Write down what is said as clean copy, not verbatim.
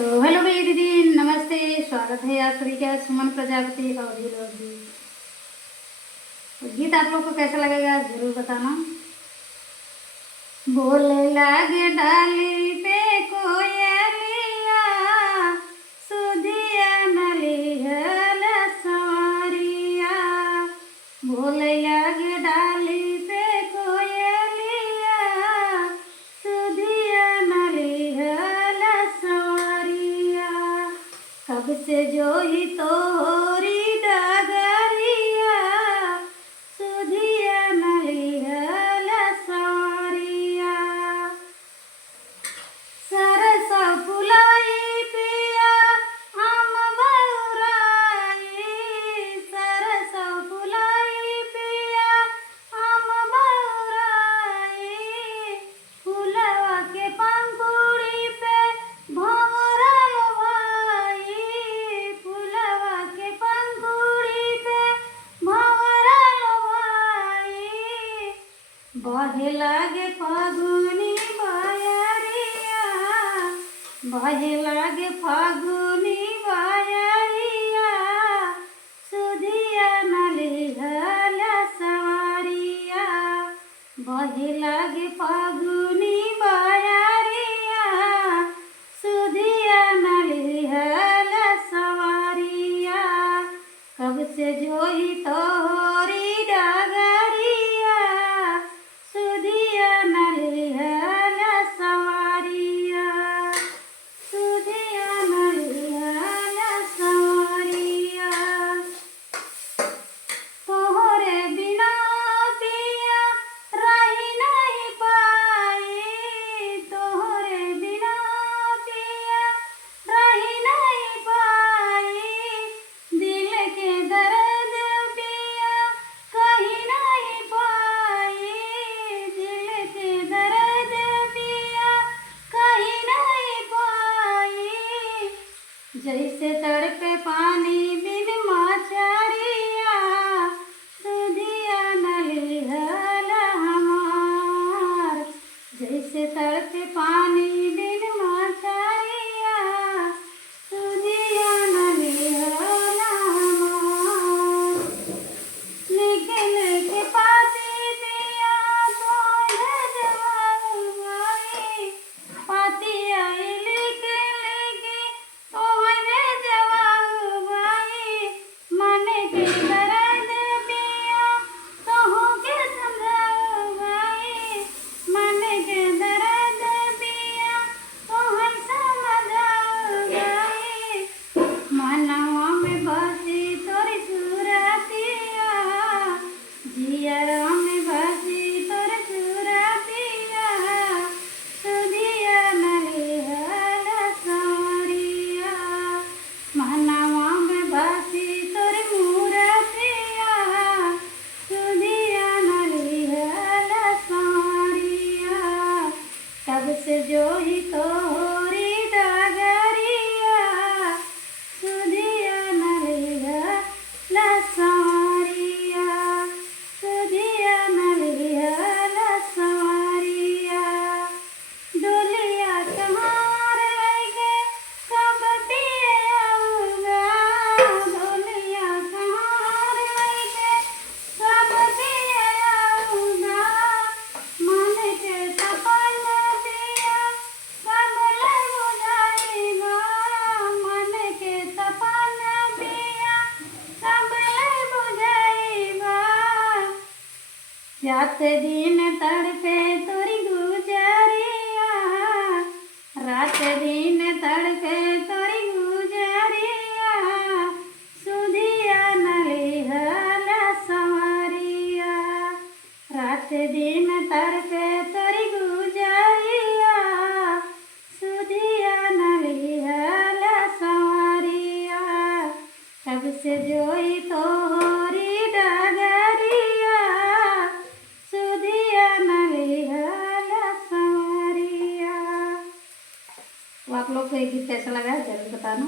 तो हेलो भैया दीदी, नमस्ते। स्वागत है आप सभी का सुमन प्रजापति और गीत। तो गीत आप लोग को कैसा लगेगा जरूर बताना। बोले लागे डाली पे कोयलिया, सुधिया नलिहल सवारिया। बोले लागे डाली पे कोयलिया, सुधिया नलिहल सवारिया। कब से जोही तोरी डगरिया, सुधिया नलिहल सवारिया। सरस फुलाई पिया हम बउराई, सरस फुलाई पिया हम बउराई। फुलवा के पंखुड़ी पे भंवरल भाई, फुलवा के पंखुड़ी पे भंवरल भाई। बहे लागे फागुनी बयरिया, बहे लागे फागुनी बयरिया। सुधिया नलिहल सवारिया, बहे लागे फागुनी बयरिया। सुधिया नलिहल सवारिया। कब से जोही तोरी डगरिया, सुधिया नलिहल सवारिया, सुधिया नलिहल सवारिया। तोहरे बिना पिया रही नहीं पाई, तोहरे बिना पिया रही नहीं पाई। दिल के दर्द पिया कहीं नहीं पाई, दिल के दर्द पिया कहीं नहीं पाई। जैसे तड़पे पानी बिन मछरिया, सुधिया नलिहल हमार। जैसे तड़पे पानी बिन मछरिया, सुधिया नलिहल हमार। लिखे लिखे पाती पिया तोहे जवाई, पाती आई लिखे लिखे तोहे जवाई। मन के दर्द पिया तोहू के समझाई, मन के दर्द पिया तोहे समझाई। मनवा में बसी तोरी सूरतिया, जियरा में बसी तोरी सूरतिया। सुधिया नलिहल सवारिया, मनवा में बसी तोरी मूरतिया। सुधिया नलिहल सवारिया। तब से जोही तोरी डगरिया, सुधिया नलिहल सवारिया, सुधिया नलिहल सवारिया। डोलिया कहार लगे कब पिए आऊँगा, डोलिया कहार लगे कब पिए आऊँगा। मन के सपना पिया कब ले बुझाएगा, मन के सपना पिया कब ले बुझाएगा। रात दिन तड़पे तोरी गुजरिया, रात दिन तड़पे तोरी गुजरिया। सुधिया नलिहल सवारिया, रात दिन तड़पे तोरी गुजरिया। सुधिया नलिहल सवारिया। कब से जोई तोरी डगरिया, सुधिया नलिहल सवारिया। तो आप लोग को ये गीत कैसा लगा जरूर बताना।